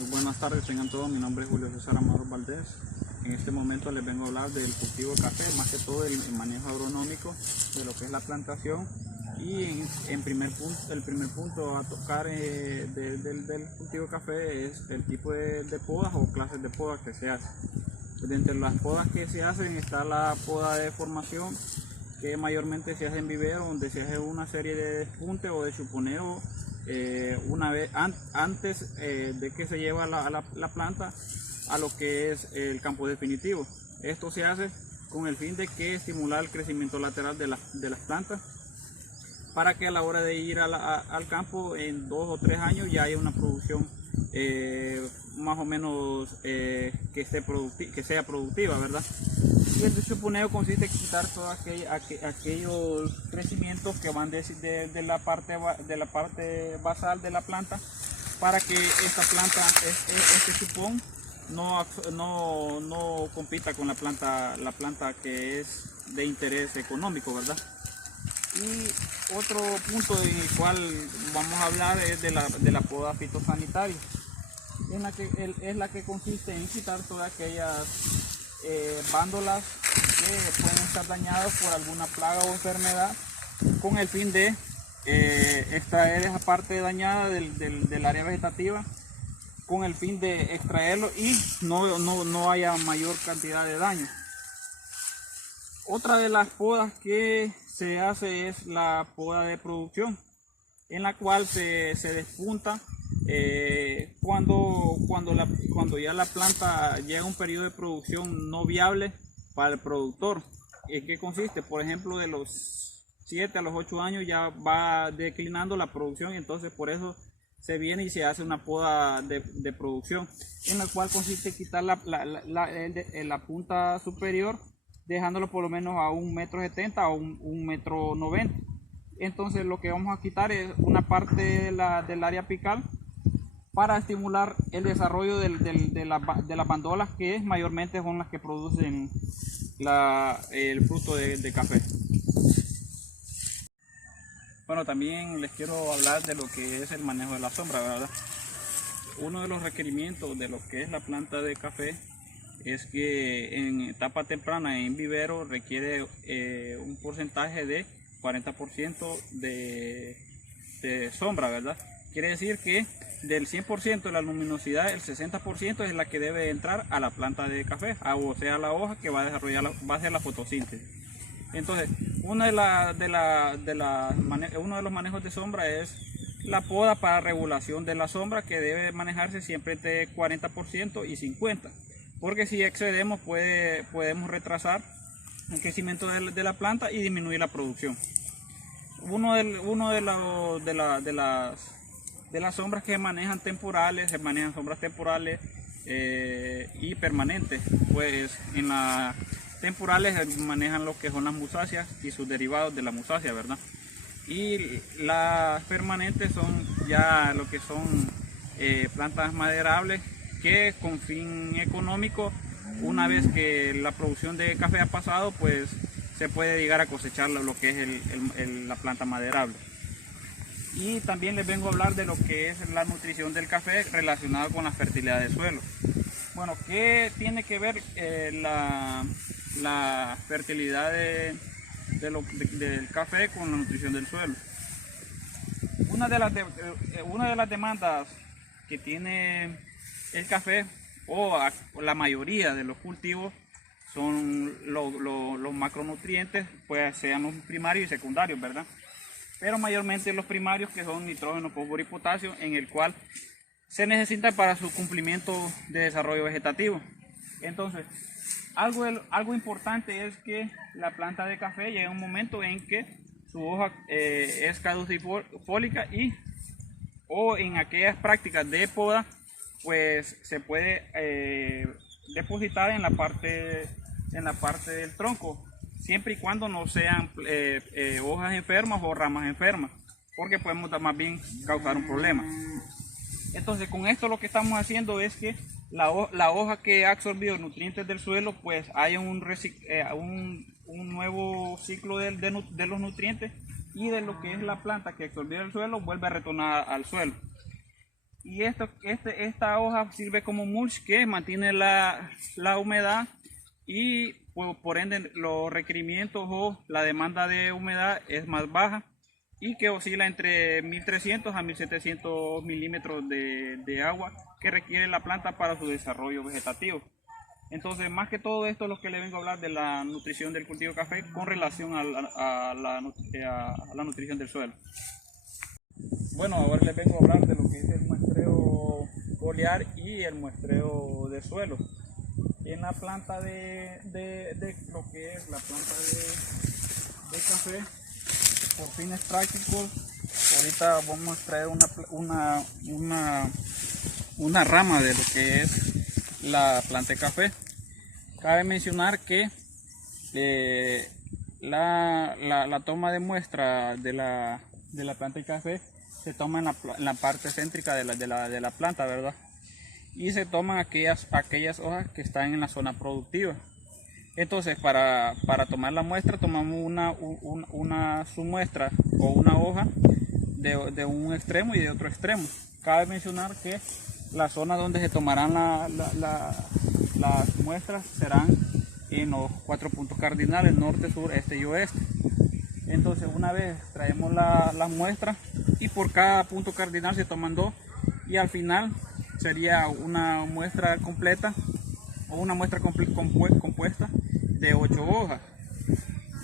Muy buenas tardes, tengan todos. Mi nombre es Julio César Amador Valdés. En este momento les vengo a hablar del cultivo de café, más que todo el manejo agronómico de lo que es la plantación. Y el primer punto a tocar del cultivo de café es el tipo de podas o clases de podas que se hacen. Entre las podas que se hacen está la poda de formación, que mayormente se hace en vivero, donde se hace una serie de despunte o de chuponeo una vez antes de que se lleva la planta a lo que es el campo definitivo. Esto se hace con el fin de que estimular el crecimiento lateral de las plantas, para que a la hora de ir al campo en 2 o 3 años ya haya una producción más o menos que sea productiva, ¿verdad? Y el chuponeo consiste en quitar todos aquellos crecimientos que van de la parte basal de la planta, para que esta planta, este chupón, no compita con la planta que es de interés económico, ¿verdad? Y otro punto en el cual vamos a hablar es de la poda fitosanitaria, es la que consiste en quitar todas aquellas bándolas que pueden estar dañadas por alguna plaga o enfermedad, con el fin de extraer esa parte dañada del área vegetativa, con el fin de extraerlo y no haya mayor cantidad de daño. Otra de las podas que se hace es la poda de producción, en la cual se despunta cuando ya la planta llega a un periodo de producción no viable para el productor. ¿En qué consiste? Por ejemplo, de los 7 a los 8 años ya va declinando la producción, y entonces por eso se viene y se hace una poda de producción, en la cual consiste en quitar la punta superior, dejándolo por lo menos a 1,70 m o 1,90 m. Entonces lo que vamos a quitar es una parte del área apical, para estimular el desarrollo de las bandolas, que mayormente son las que producen el fruto de café. Bueno, también les quiero hablar de lo que es el manejo de la sombra, ¿verdad? Uno de los requerimientos de lo que es la planta de café es que en etapa temprana en vivero requiere un porcentaje de 40% de sombra, ¿verdad? Quiere decir que del 100% de la luminosidad, el 60% es la que debe entrar a la planta de café, o sea, la hoja que va a desarrollar, va a hacer la fotosíntesis. Entonces, uno de los manejos de sombra es la poda para regulación de la sombra, que debe manejarse siempre entre 40% y 50%, porque si excedemos podemos retrasar el crecimiento de la planta y disminuir la producción. Uno de las sombras que se manejan sombras temporales y permanentes. Pues en las temporales se manejan lo que son las musáceas y sus derivados de la musácea, ¿verdad? Y las permanentes son ya lo que son plantas maderables, que con fin económico, una vez que la producción de café ha pasado, pues se puede llegar a cosechar lo que es la planta maderable. Y también les vengo a hablar de lo que es la nutrición del café relacionada con la fertilidad del suelo. Bueno, ¿qué tiene que ver la fertilidad del café con la nutrición del suelo? Una de las demandas que tiene el café, o la mayoría de los cultivos, son los macronutrientes, pues sean los primarios y secundarios, ¿verdad? Pero mayormente los primarios, que son nitrógeno, fósforo y potasio, en el cual se necesita para su cumplimiento de desarrollo vegetativo. Entonces, algo importante es que la planta de café llega a un momento en que su hoja es caducifólica, o en aquellas prácticas de poda, pues se puede depositar en la parte del tronco, siempre y cuando no sean hojas enfermas o ramas enfermas, porque podemos más bien causar un problema. Entonces, con esto lo que estamos haciendo es que la hoja que ha absorbido nutrientes del suelo, pues haya un nuevo ciclo de los nutrientes, y de lo que es la planta que absorbió el suelo vuelve a retornar al suelo. Y esta hoja sirve como mulch que mantiene la humedad y por ende los requerimientos o la demanda de humedad es más baja y que oscila entre 1300 a 1700 milímetros de agua que requiere la planta para su desarrollo vegetativo. Entonces, más que todo esto es lo que le vengo a hablar de la nutrición del cultivo de café con relación a la nutrición del suelo. Bueno, ahora les vengo a hablar de lo que es el muestreo foliar y el muestreo de suelo. En la planta de lo que es la planta de café, por fines prácticos, ahorita vamos a traer una rama de lo que es la planta de café. Cabe mencionar que la toma de muestra de la planta de café se toma en la parte céntrica de la planta, ¿verdad? Y se toman aquellas hojas que están en la zona productiva. Entonces, para tomar la muestra, tomamos una submuestra o una hoja de un extremo y de otro extremo. Cabe mencionar que la zona donde se tomarán las muestras serán en los 4 puntos cardinales: norte, sur, este y oeste. Entonces, una vez traemos la muestra y por cada punto cardinal se toman 2 y al final sería una muestra completa o una muestra compuesta de 8 hojas.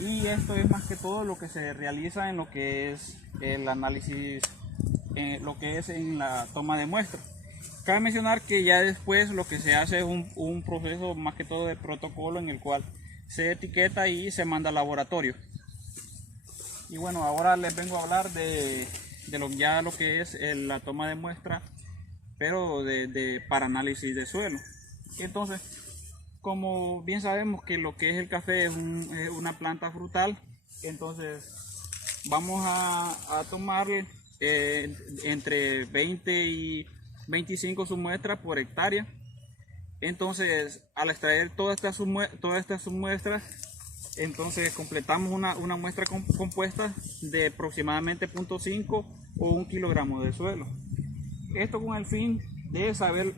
Y esto es más que todo lo que se realiza en lo que es el análisis, en lo que es en la toma de muestra. Cabe mencionar que ya después lo que se hace es un proceso más que todo de protocolo en el cual se etiqueta y se manda al laboratorio. Y bueno, ahora les vengo a hablar de lo que es la toma de muestra, pero para análisis de suelo. Entonces, como bien sabemos que lo que es el café es una planta frutal, entonces vamos a tomar entre 20 y 25 submuestras por hectárea. Entonces, al extraer todas estas submuestras, entonces completamos una muestra compuesta de aproximadamente 0.5 o 1 kilogramo de suelo. Esto con el fin de saber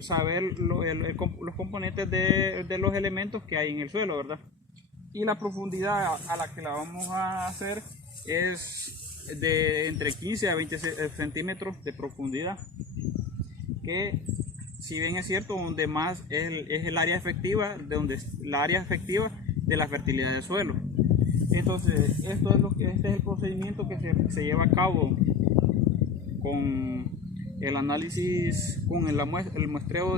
los componentes de los elementos que hay en el suelo, ¿verdad? Y la profundidad a la que la vamos a hacer es de entre 15 a 20 centímetros de profundidad, que si bien es cierto, donde más es el área efectiva, la área efectiva de la fertilidad del suelo. Entonces, este es el procedimiento que se lleva a cabo con el análisis, con el muestreo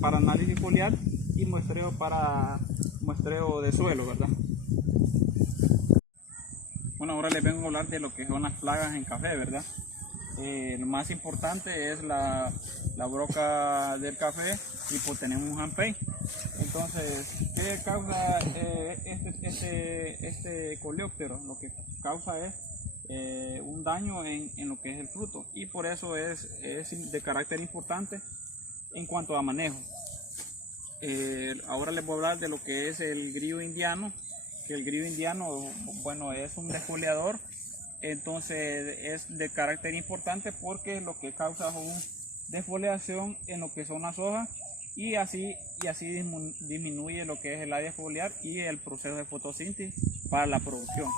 para análisis foliar y muestreo para muestreo de suelo, ¿verdad? Bueno, ahora les vengo a hablar de lo que son las plagas en café, ¿verdad? Lo más importante es la broca del café y pues tenemos Hampei. Entonces, ¿qué causa este coleóptero? Lo que causa es un daño en lo que es el fruto y por eso es de carácter importante en cuanto a manejo. Ahora les voy a hablar de lo que es el grillo indiano, que el grillo indiano, bueno, es un defoliador. Entonces es de carácter importante porque lo que causa es una defoliación en lo que son las hojas y así disminuye lo que es el área foliar y el proceso de fotosíntesis para la producción.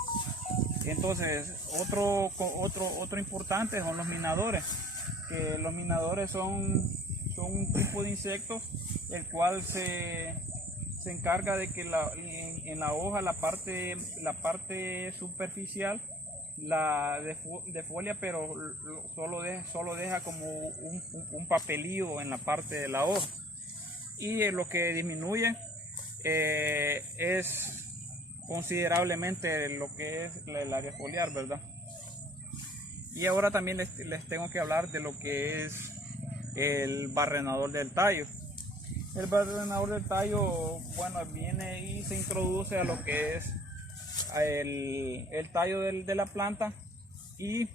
Entonces otro importante son los minadores, que los minadores son un tipo de insectos el cual se encarga de que en la hoja la parte superficial la defolia, pero solo deja como un papelillo en la parte de la hoja, y lo que disminuye es considerablemente lo que es el área foliar, ¿verdad? Y ahora también les tengo que hablar de lo que es el barrenador del tallo. El barrenador del tallo, bueno, viene y se introduce a lo que es el tallo de la planta y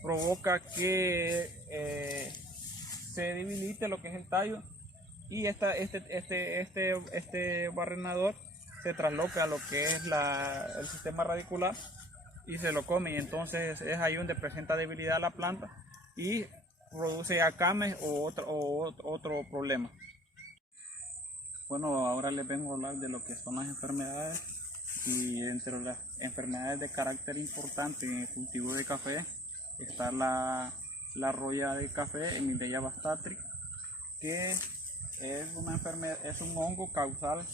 provoca que se debilite lo que es el tallo, y este barrenador se trasloca a lo que es el sistema radicular y se lo come, y entonces es ahí donde presenta debilidad la planta y produce acames o otro problema. Bueno, ahora les vengo a hablar de lo que son las enfermedades, y entre las enfermedades de carácter importante en el cultivo de café está la roya de café, Emileia bastatrix, que es una enfermedad, es un hongo causal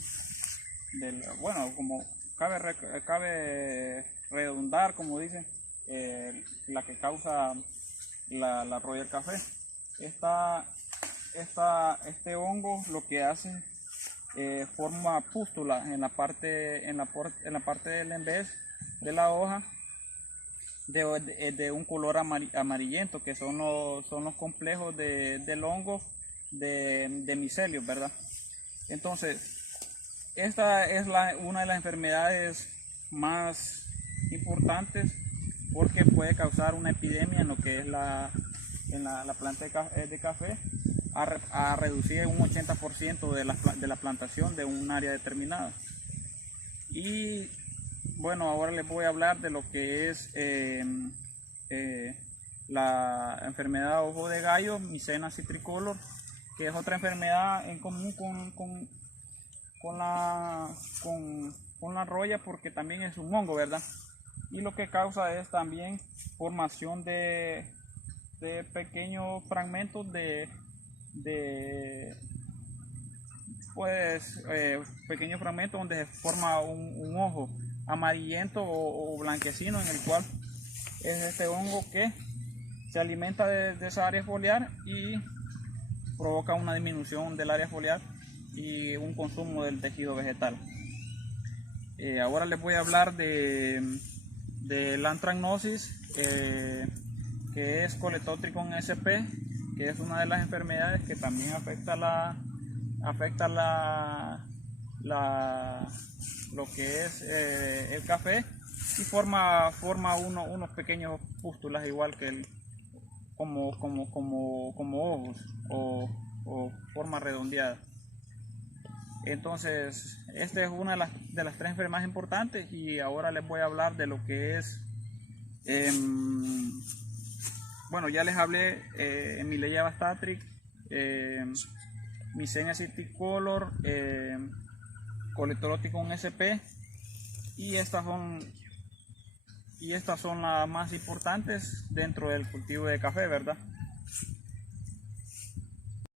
del, bueno, como cabe redundar, como dicen, la que causa la roya del café. Este hongo lo que hace, forma pústulas en la parte del envés de la hoja de un color amarillento, que son los complejos del hongo de micelios, ¿verdad? Entonces, esta es una de las enfermedades más importantes, porque puede causar una epidemia en lo que es la planta de café, a reducir un 80% de la plantación de un área determinada. Y bueno, ahora les voy a hablar de lo que es la enfermedad de ojo de gallo, Mycena citricolor, que es otra enfermedad en común con la roya, porque también es un hongo, ¿verdad? Y lo que causa es también formación de pequeños fragmentos pequeños fragmentos donde se forma un ojo amarillento o blanquecino, en el cual es este hongo que se alimenta de esa área foliar y provoca una disminución del área foliar y un consumo del tejido vegetal. Ahora les voy a hablar de la anthracnosis, que es Coledotrichum sp, que es una de las enfermedades que también afecta lo que es el café, y forma unos pequeños pústulas, igual que como ojos o forma redondeada. Entonces, esta es una de las tres enfermedades importantes, y ahora les voy a hablar de lo que es, bueno, ya les hablé, Emileia bastatrix, Mycena citricolor, Coledotrichum sp, y estas son las más importantes dentro del cultivo de café, ¿verdad?